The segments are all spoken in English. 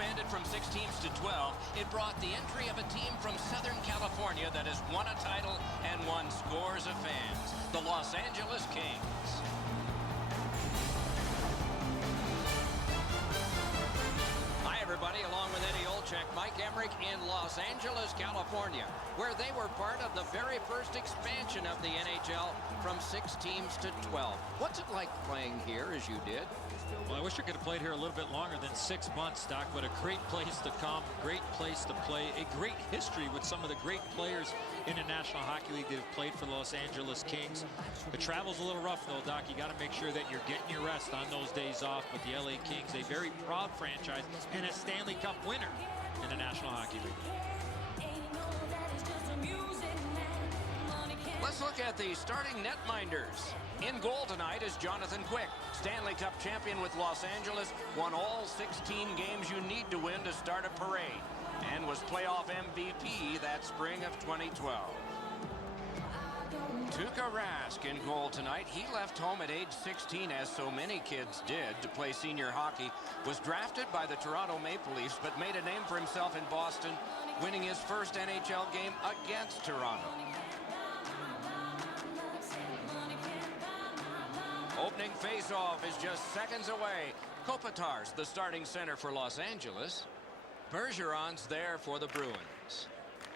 expanded from 6 teams to 12, it brought the entry of a team from Southern California that has won a title and won scores of fans, the Los Angeles Kings. Hi, everybody. Along with Eddie Olczyk, Mike Emmerich in Los Angeles, California, where they were part of the very first expansion of the NHL from 6 teams to 12. What's it like playing here as you did? Well, I wish I could have played here a little bit longer than 6 months, Doc, but a great place to come, great place to play, a great history with some of the great players in the National Hockey League that have played for the Los Angeles Kings. The travel's a little rough, though, Doc. You got to make sure that you're getting your rest on those days off. But the LA Kings, a very proud franchise and a Stanley Cup winner in the National Hockey League. Let's look at the starting netminders. In goal tonight is Jonathan Quick, Stanley Cup champion with Los Angeles, won all 16 games you need to win to start a parade, and was playoff MVP that spring of 2012. Tuukka Rask in goal tonight. He left home at age 16, as so many kids did, to play senior hockey. Was drafted by the Toronto Maple Leafs, but made a name for himself in Boston, winning his first NHL game against Toronto. Opening face-off is just seconds away. Kopitar's the starting center for Los Angeles. Bergeron's there for the Bruins.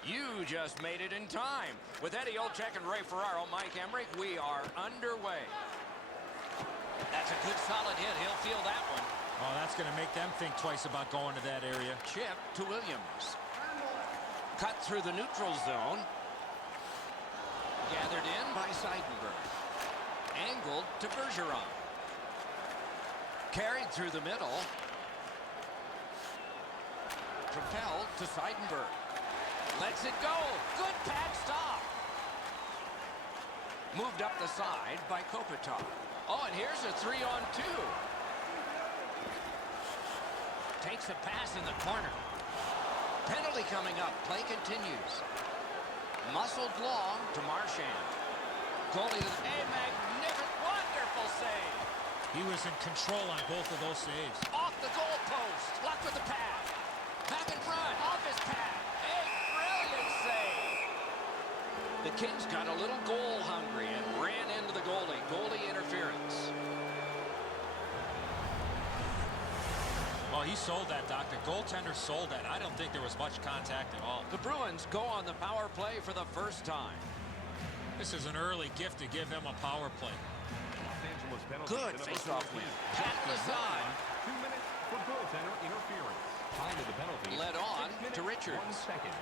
You just made it in time. With Eddie Olczyk and Ray Ferraro, Mike Emmerich, we are underway. That's a good solid hit. He'll feel that one. Oh, that's going to make them think twice about going to that area. Chip to Williams. Cut through the neutral zone. Gathered in by Seidenberg. Angled to Bergeron. Carried through the middle. Propelled to Seidenberg. Lets it go. Good pad stop. Moved up the side by Kopitar. Oh, and here's a 3-on-2. Takes a pass in the corner. Penalty coming up. Play continues. Muscled long to Marchand. Goalie, a magnificent, wonderful save. He was in control on both of those saves. Off the goal post. Luck with the pad. Back in front. Off his pad. A brilliant save. The Kings got a little goal hungry and ran into the goalie. Goalie interference. Well, he sold that, Doc. The goaltender sold that. I don't think there was much contact at all. The Bruins go on the power play for the first time. This is an early gift to give him a power play. Good face-off win. Pat aside. 2 minutes for goaltender interference. Time of the penalty. Led on to Richards. 1 second.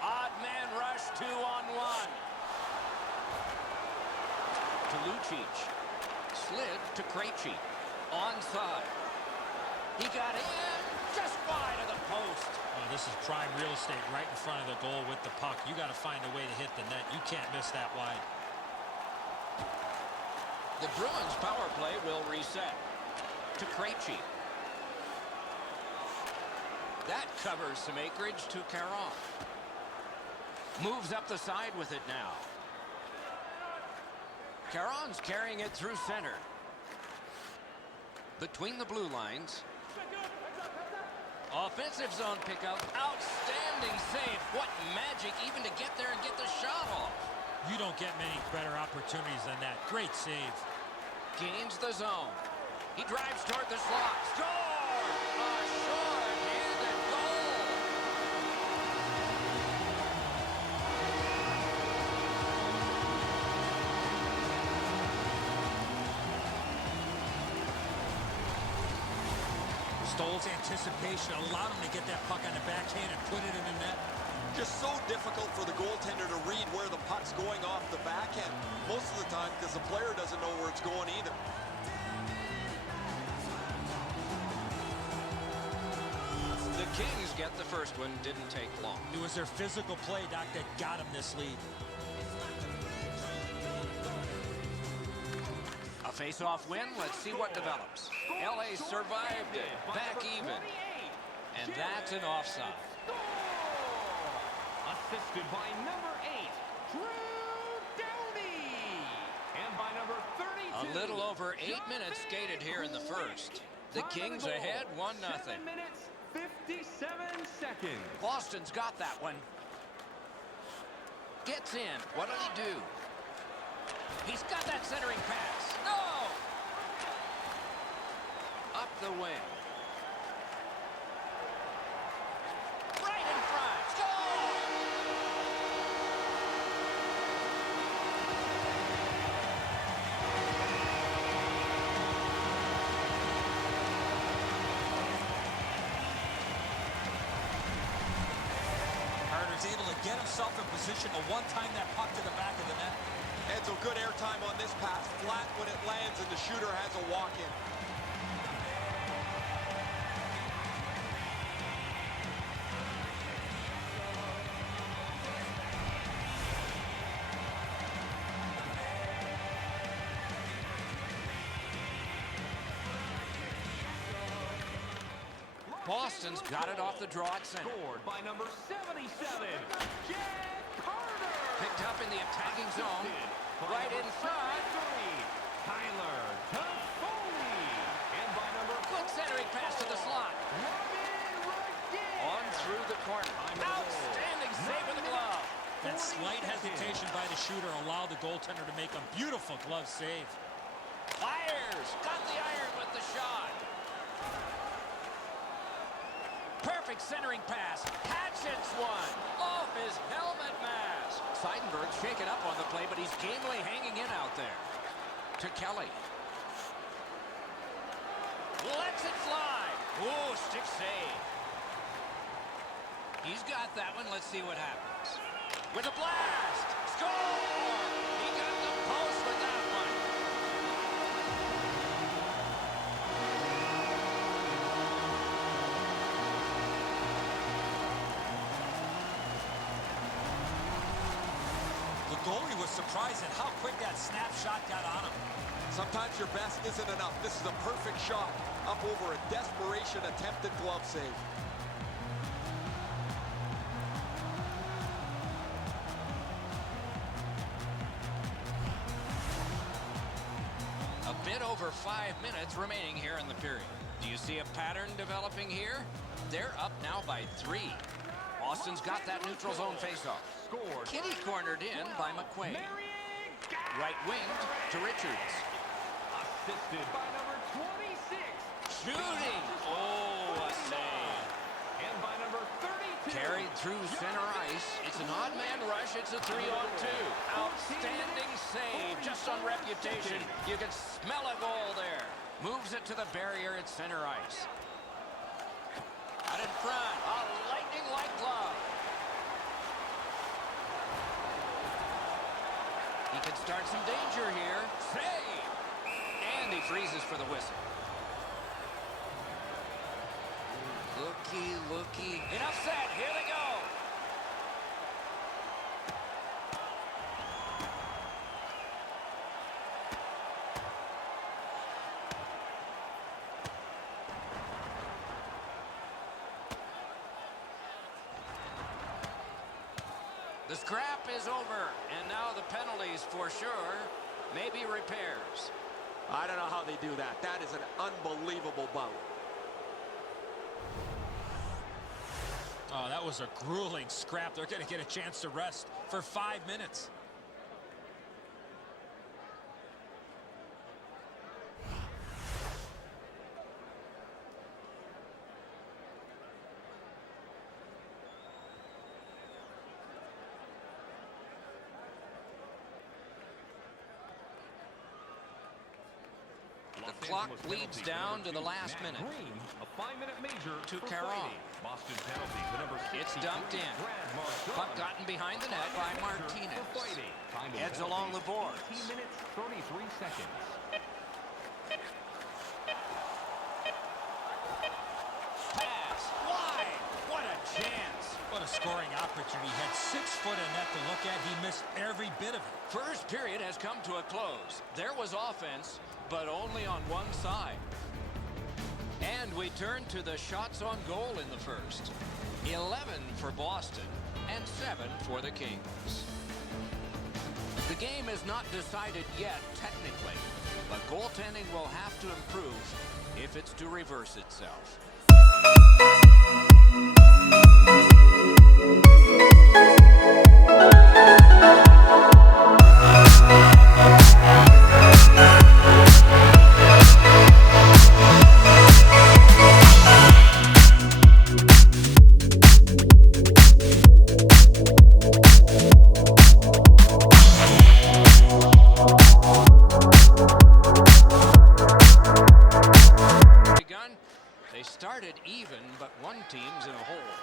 Odd man rush, 2-on-1. To Lucic. Slid to Krejci. Onside. He got in. Just wide of the post. Oh, this is prime real estate right in front of the goal with the puck. You got to find a way to hit the net. You can't miss that wide. The Bruins power play will reset to Krejci. That covers some acreage to Caron. Moves up the side with it now. Caron's carrying it through center. Between the blue lines. Offensive zone pickup. Outstanding save. What magic even to get there and get the shot off. You don't get many better opportunities than that. Great save. Gains the zone. He drives toward the slot. Score! A short-handed goal. Stoll's anticipation allowed him to get that puck on the backhand and put it in the net. Just so difficult for the goaltender to read where the puck's going off the backhand most of the time because the player doesn't know where it's going either. The Kings get the first one. Didn't take long. It was their physical play, Doc, that got him this lead. A face-off win. Let's see what develops. LA survived it. Back even. And that's an offside. Assisted by number 8, Drew Doughty. And by number 32. A little over 8 minutes skated here in the first. The Kings ahead 1-0. 7 minutes, seconds. Boston's got that one. Gets in. What'll he do? He's got that centering pass. No! Up the wing. Right in front. Score! Carter's able to get himself in position to one-time that puck to the back of the net. And so good airtime on this pass. Flat when it lands, and the shooter has a walk-in. Boston's got it off the draw at center. Scored by number 77, Jack Carter. Picked up in the attacking zone. Right in front. Tyler Toffoli. And by number Good centering pass to the slot. On through the corner. Outstanding save with the glove. That slight hesitation by the shooter allowed the goaltender to make a beautiful glove save. Fires. Got the iron with the shot. Perfect centering pass. Hatchets one. Off his helmet mask. Seidenberg's shaken up on the play, but he's gamely hanging in out there. To Kelly. Lets it fly. Ooh, stick save. He's got that one. Let's see what happens. With a blast. Score! He got the post with that one. The goalie was surprised at how quick that snapshot got on him. Sometimes your best isn't enough. This is a perfect shot. Up over a desperation attempted glove save. A bit over 5 minutes remaining here in the period. Do you see a pattern developing here? They're up now by 3. Boston's got that neutral zone faceoff. Scored. Kitty cornered in by McQuaid. Right winged to Richards. Assisted by number 26. Shooting. Oh, a save. And by number 32. Carried through center ice. It's an odd man rush. It's a 3-on-2. Outstanding save. Just on reputation. You can smell a goal there. Moves it to the barrier at center ice. Out in front. A lightning-like glove. He can start some danger here. Save. And he freezes for the whistle. Looky, looky. Enough said. Here they go. The scrap is over, and now the penalties for sure. Maybe repairs. I don't know how they do that. That is an unbelievable bout. Oh, that was a grueling scrap. They're going to get a chance to rest for 5 minutes. The clock bleeds down to the last minute. A 5-minute major To for Caron. fighting. Boston penalty to number 63. It's dumped in. Puck gotten behind the net by Martinez. Heads along the boards. 18 minutes, 33 seconds. Pass. Wide. What a chance. What a scoring opportunity. He had 6 foot of net to look at. He missed every bit of it. First period has come to a close. There was offense, but only on one side. And we turn to the shots on goal in the first. 11 for Boston and 7 for the Kings. The game is not decided yet technically, but goaltending will have to improve if it's to reverse itself. They started even, but one team's in a hole.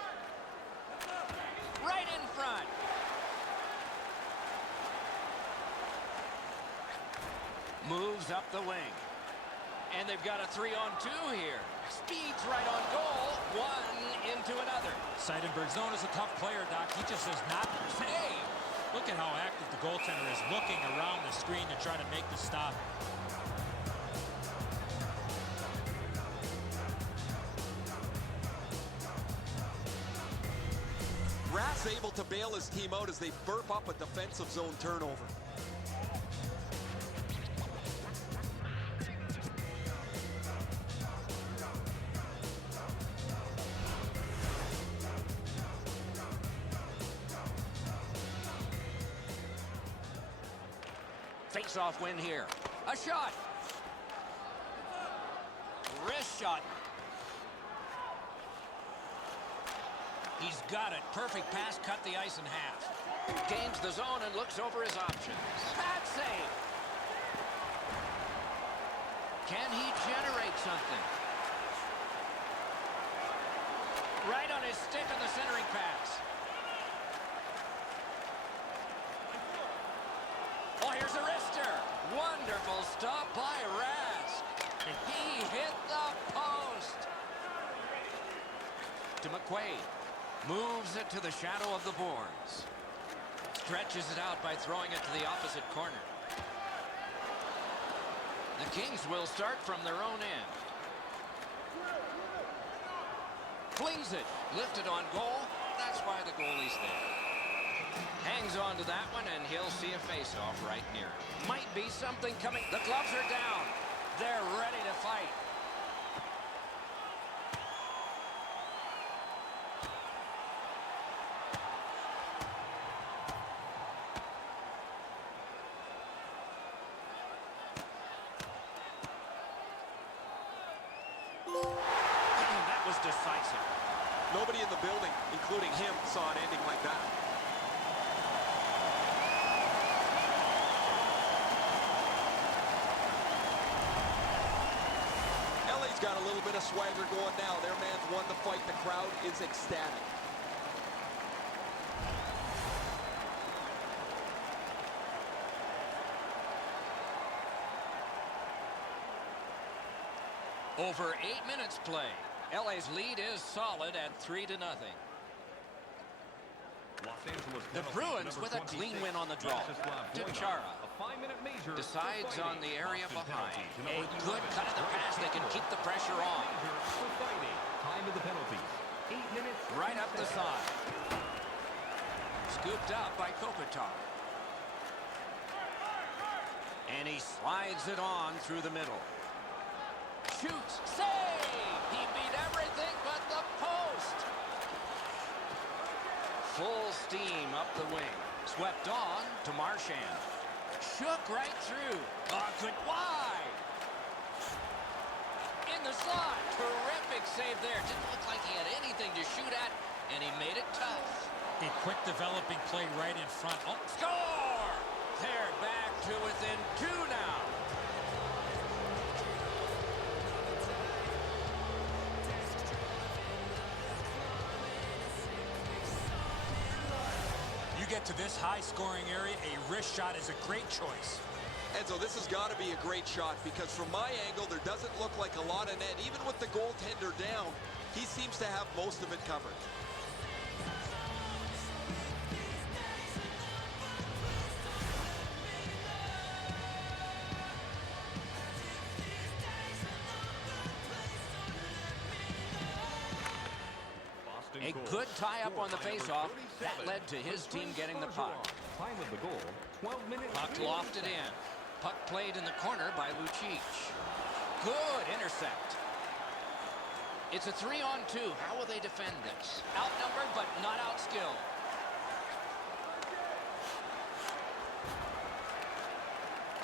Right in front. Moves up the wing. And they've got a 3-on-2 here. Speeds right on goal. One into another. Seidenberg's known as a tough player, Doc. He just does not save. Look at how active the goaltender is, looking around the screen to try to make the stop. Rath's able to bail his team out as they burp up a defensive zone turnover. Face-off win here. A shot. Wrist shot. He's got it. Perfect pass, cut the ice in half. Gains the zone and looks over his options. Bad save. Can he generate something? Right on his stick on the centering pass. Oh, here's a wrister. Wonderful stop by Rask. He hit the post. To McQuaid. Moves it to the shadow of the boards. Stretches it out by throwing it to the opposite corner. The Kings will start from their own end. Flings it. Lifted on goal. That's why the goalie's there. Hangs on to that one, and he'll see a face-off right near him. Might be something coming. The gloves are down. They're ready to fight. That was decisive. Nobody in the building, including him, saw it ending like that. LA's got a little bit of swagger going now. Their man's won the fight. The crowd is ecstatic. Over 8 minutes play. LA's lead is solid at 3-0. The Bruins with a clean win on the draw. Chara decides on the area behind. A good cut of the pass. They can keep the pressure on. Time of the penalties. 8 minutes. Right up the side. Scooped up by Kopitar. And he slides it on through the middle. Shoots. Save! He beat everything but the post. Full steam up the wing. Swept on to Marchand. Shook right through. Oh, good wide. In the slot. Terrific save there. Didn't look like he had anything to shoot at, and he made it tough. A quick developing play right in front. Oh, Score! They're back to within 2 now. Get to this high-scoring area, a wrist shot is a great choice. And so this has got to be a great shot because from my angle, there doesn't look like a lot of net. Even with the goaltender down, he seems to have most of it covered. A good tie-up on the face-off. That led to his team getting the puck. Time of the goal, 12 minutes. Puck lofted in. Puck played in the corner by Lucic. Good intercept. It's a 3-on-2. How will they defend this? Outnumbered, but not outskilled.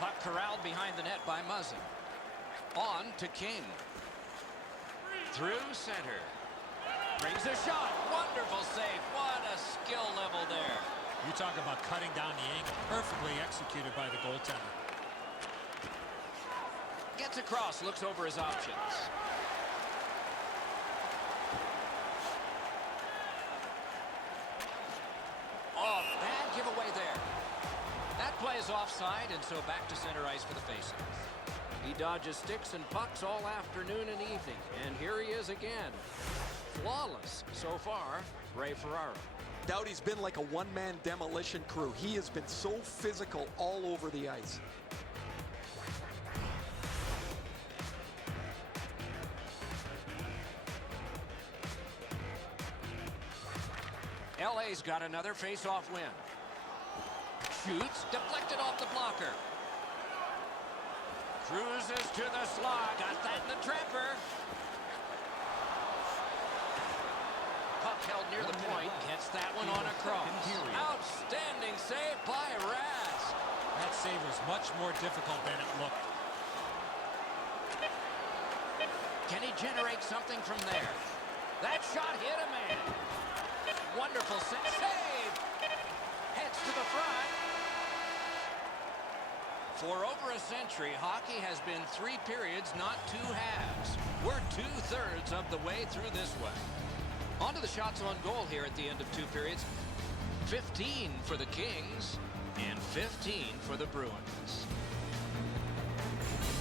Puck corralled behind the net by Muzzin. On to King. Through center. Brings a shot. Wonderful save. What a skill level there. You talk about cutting down the angle. Perfectly executed by the goaltender. Gets across. Looks over his options. Oh, bad giveaway there. That play is offside, and so back to center ice for the faceoff. He dodges sticks and pucks all afternoon and evening, and here he is again. Flawless so far, Ray Ferraro. Doughty's been like a one-man demolition crew. He has been so physical all over the ice. LA's got another face-off win. Shoots, deflected off the blocker. Cruises to the slot. Got that in the trapper. Puck held near the point. Gets that one on across. Outstanding save by Rask. That save was much more difficult than it looked. Can he generate something from there? That shot hit a man. Wonderful save. Heads to the front. For over a century, hockey has been 3 periods, not 2 halves. We're 2/3 of the way through this one. On to the shots on goal here at the end of 2 periods. 15 for the Kings and 15 for the Bruins.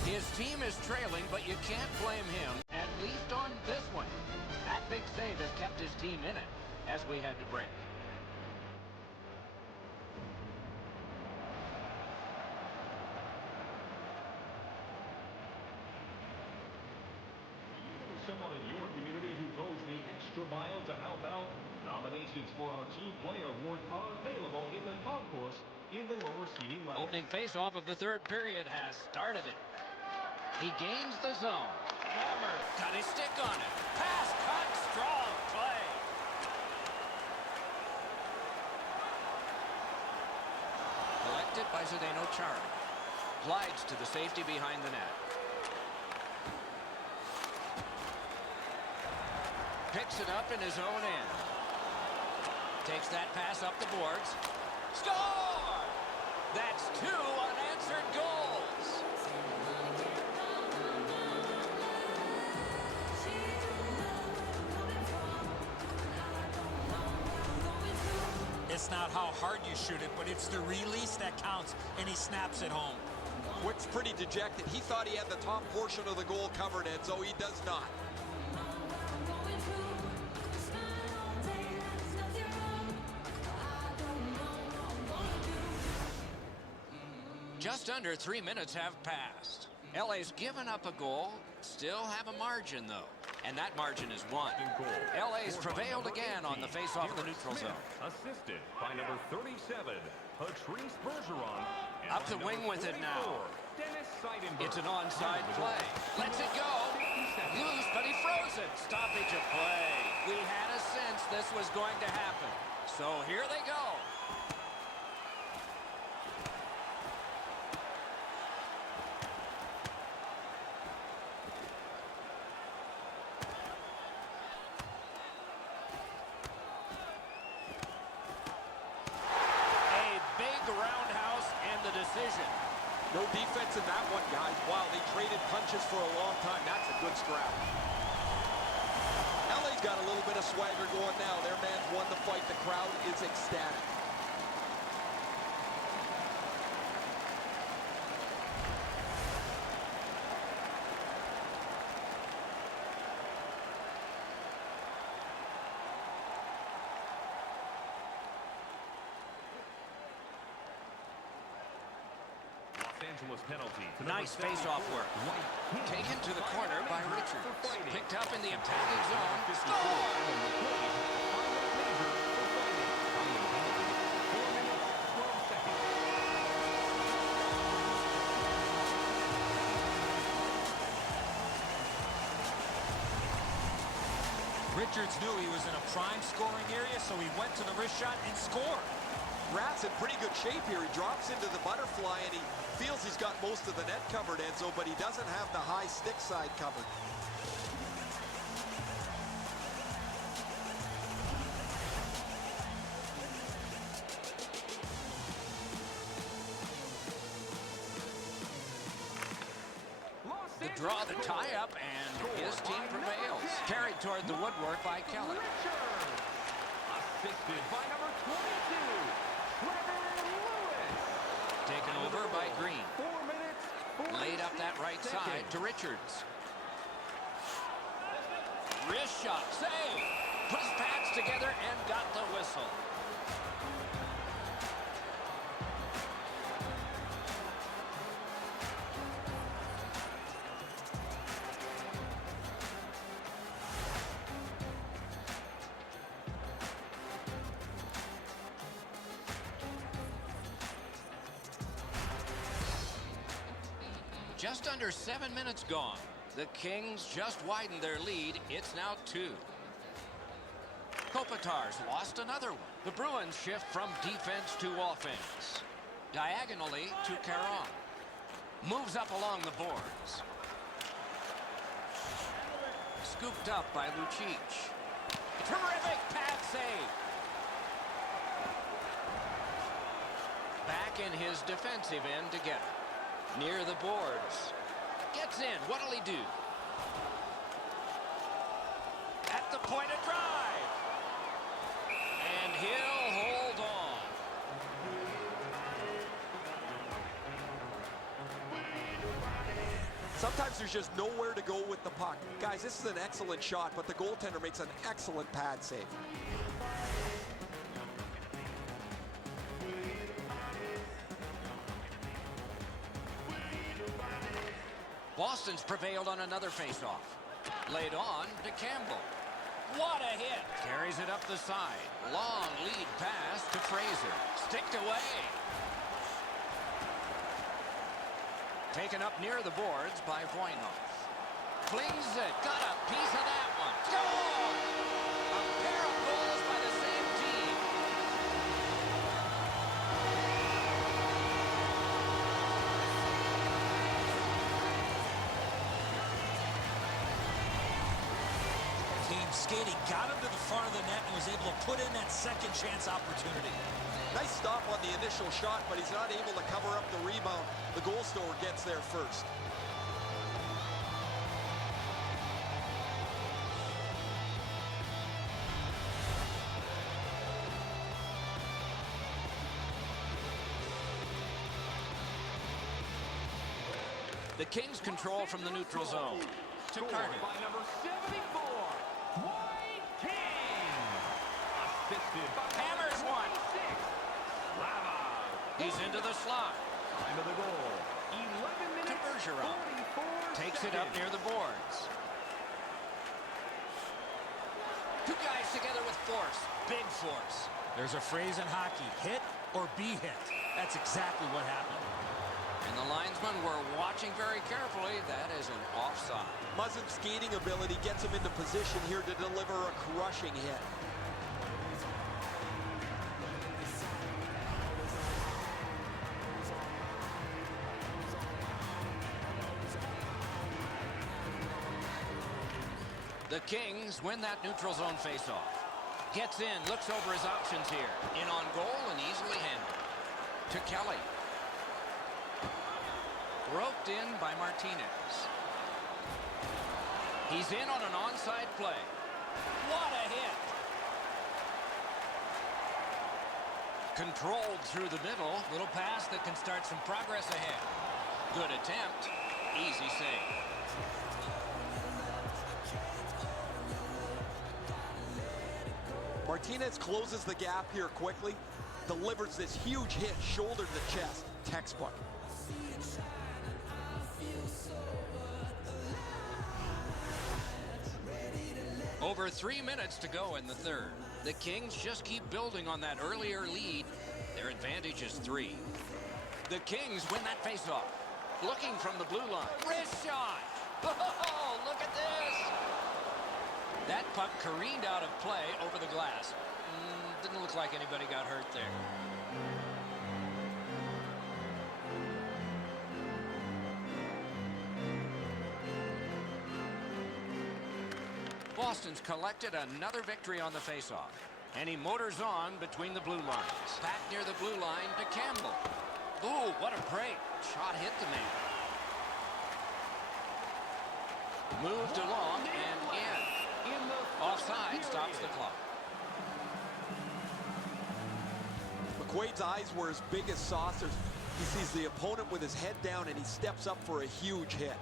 His team is trailing, but you can't blame him, at least on this one. That big save has kept his team in it as we head to break. Someone in your community who goes the extra mile to help out? Nominations for our Team Player Award are available in the concourse in the lower seating level. Opening face-off of the 3rd period has started it. He gains the zone. Hammer got his stick on it. Pass cut, strong play. Collected by Zdeno Chara. Glides to the safety behind the net. Picks it up in his own end. Takes that pass up the boards. Score! That's 2 unanswered goals. It's not how hard you shoot it, but it's the release that counts, and he snaps it home. Quick's pretty dejected. He thought he had the top portion of the goal covered, Edzo. He does not. Just under 3 minutes have passed. LA's given up a goal, still have a margin though, and that margin is 1. LA's prevailed again on the face-off of the neutral zone. Assisted by number 37, Patrice Bergeron. Up the wing with it now. It's an onside play. Lets it go. Loose, but he froze it. Stoppage of play. We had a sense this was going to happen. So here they go. No defense in that one, guys. Wow, they traded punches for a long time. That's a good scrap. LA's got a little bit of swagger going now. Their man's won the fight. The crowd is ecstatic. Penalty. Nice face-off work. Taken to the corner by Richards. Picked up in the attacking zone. Score! Richards knew he was in a prime scoring area, so he went to the wrist shot and scored. Rat's in pretty good shape here. He drops into the butterfly, and he feels he's got most of the net covered, Enzo, but he doesn't have the high stick side covered. The draw, the tie-up, and his team prevails. Carried toward the woodwork by Kelly. Assisted by number 22, Trevor Lewis. Taken over by Green. 4 minutes, 46 Laid up that right side to Richards. Wrist shot, save. Put his pads together and got the whistle. Just under 7 minutes gone. The Kings just widened their lead. It's now 2. Kopitar's lost another one. The Bruins shift from defense to offense. Diagonally to Caron. Moves up along the boards. Scooped up by Lucic. Terrific pad save. Back in his defensive end to get it. Near the boards. Gets in. What'll he do? At the point of drive. And he'll hold on. Sometimes there's just nowhere to go with the puck. Guys, this is an excellent shot, but the goaltender makes an excellent pad save. Boston's prevailed on another faceoff. Laid on to Campbell. What a hit. Carries it up the side. Long lead pass to Fraser. Sticked away. Taken up near the boards by Voynov. Flings it. Got a piece of that one. Goal! A pair of goals by the same team. Team skating got him to the front of the net and was able to put in that second chance opportunity. Nice stop on the initial shot, but he's not able to cover up the rebound. The goal scorer gets there first. The Kings control from the neutral zone. To Carter. By number 74, White King. Assisted by Hammers one. 26, Lava. He's into the slot. Time of the goal, 11 minutes, Bergeron. 44 Takes it up seconds. near the boards. Two guys together with force. Big force. There's a phrase in hockey, hit or be hit. That's exactly what happened. And the linesmen were watching very carefully. That is an offside. Muzzin's skating ability gets him into position here to deliver a crushing hit. The Kings win that neutral zone faceoff. Gets in, looks over his options here. In on goal and easily handled. To Kelly. Roped in by Martinez. He's in on an onside play. What a hit! Controlled through the middle. Little pass that can start some progress ahead. Good attempt. Easy save. Martinez closes the gap here quickly. Delivers this huge hit, shoulder to the chest. Textbook. Over 3 minutes to go in the third. The Kings just keep building on that earlier lead. Their advantage is 3. The Kings win that faceoff. Looking from the blue line. Wrist shot! Oh, look at this! That puck careened out of play over the glass. Didn't look like anybody got hurt there. Boston's collected another victory on the faceoff. And he motors on between the blue lines. Back near the blue line to Campbell. Ooh, what a break. Shot hit the man. Moved along and in. Offside stops the clock. McQuaid's eyes were as big as saucers. He sees the opponent with his head down and he steps up for a huge hit.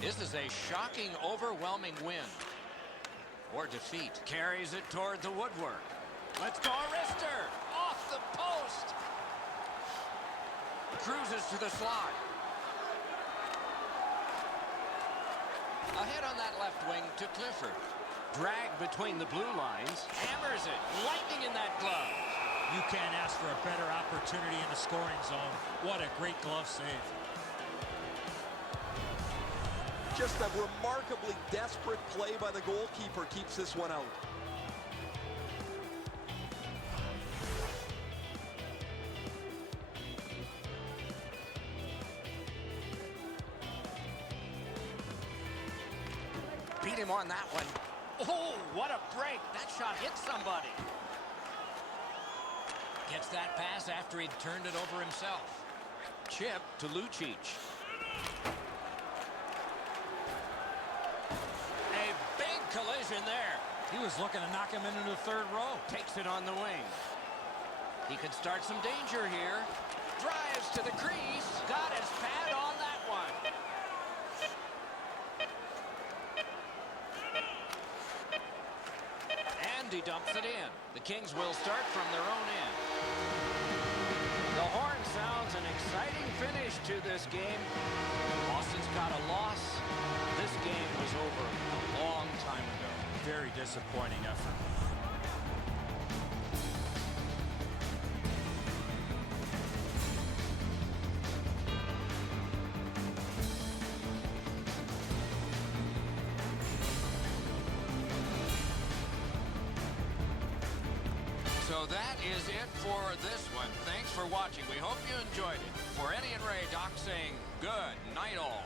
This is a shocking, overwhelming win. Or defeat. Carries it toward the woodwork. Let's go, Rister! Off the post! Cruises to the slot. Ahead on that left wing to Clifford. Drag between the blue lines. Hammers it. Lightning in that glove. You can't ask for a better opportunity in the scoring zone. What a great glove save. Just a remarkably desperate play by the goalkeeper keeps this one out. Beat him on that one. Oh, what a break. That shot hit somebody. Gets that pass after he'd turned it over himself. Chip to Lucic. Collision there. He was looking to knock him into the third row. Takes it on the wing. He could start some danger here. Drives to the crease. Got his pad on that one. And he dumps it in. The Kings will start from their own end. The horn sounds an exciting finish to this game. Boston's got a loss. This game was over a long time ago. Very disappointing effort. So that is it for this one. Thanks for watching. We hope you enjoyed it. For Eddie and Ray, Doc saying good night all.